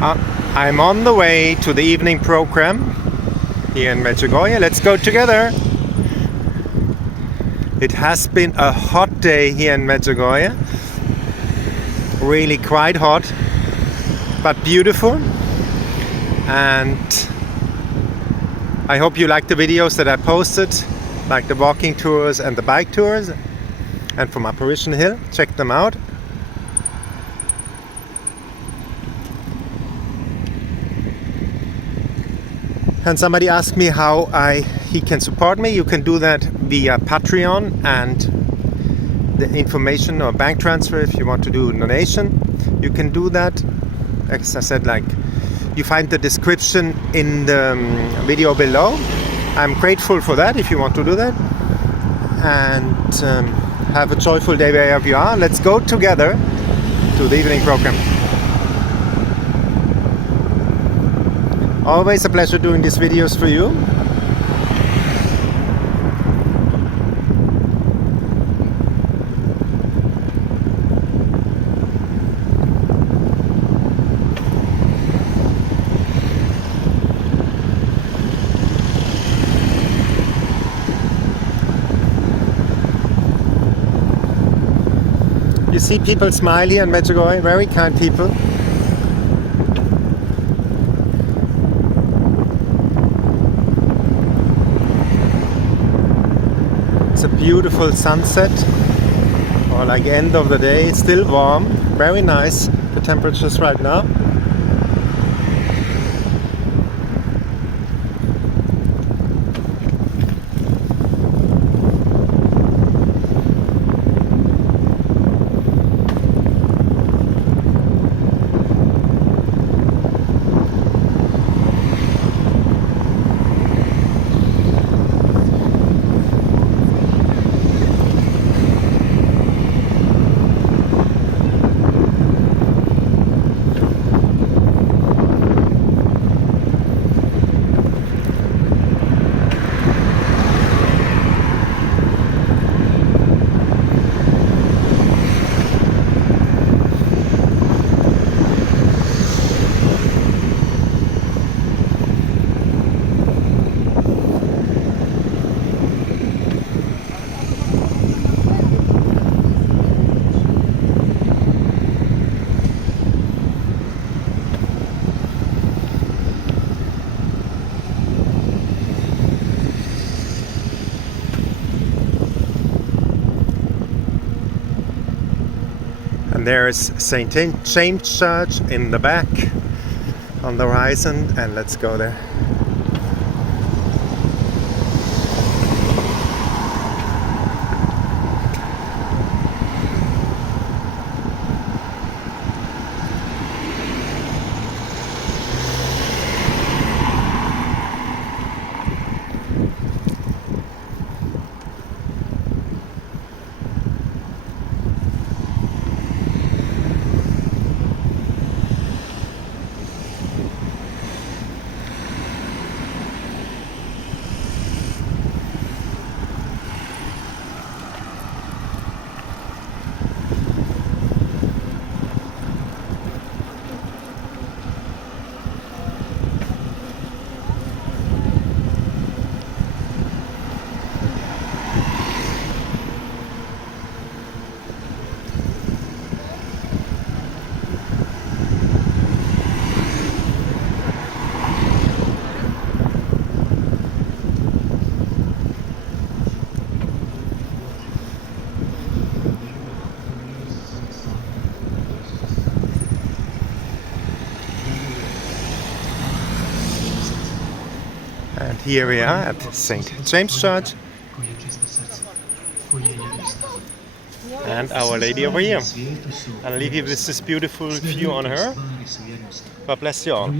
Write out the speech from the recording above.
I'm on the way to the evening program here in Medjugorje. Let's go together. It has been a hot day here in Medjugorje. Really quite hot, but beautiful. And I hope you like the videos that I posted, like the walking tours and the bike tours. And from Apparition Hill, check them out. And somebody asked me how he can support me. You can do that via Patreon, and the information or bank transfer if you want to do a donation. You can do that, as I said, like you find the description in the video below. I'm grateful for that if you want to do that. And have a joyful day wherever you are. Let's go together to the evening program. Always a pleasure doing these videos for you. You see people smile here in Medjugorje, very kind people. It's a beautiful sunset, or like end of the day. It's still warm, very nice, the temperatures right now. And there is St. James Church in the back on the horizon, and let's go there. And here we are at St. James Church and Our Lady over here. I'll leave you with this beautiful view on her. God bless you all.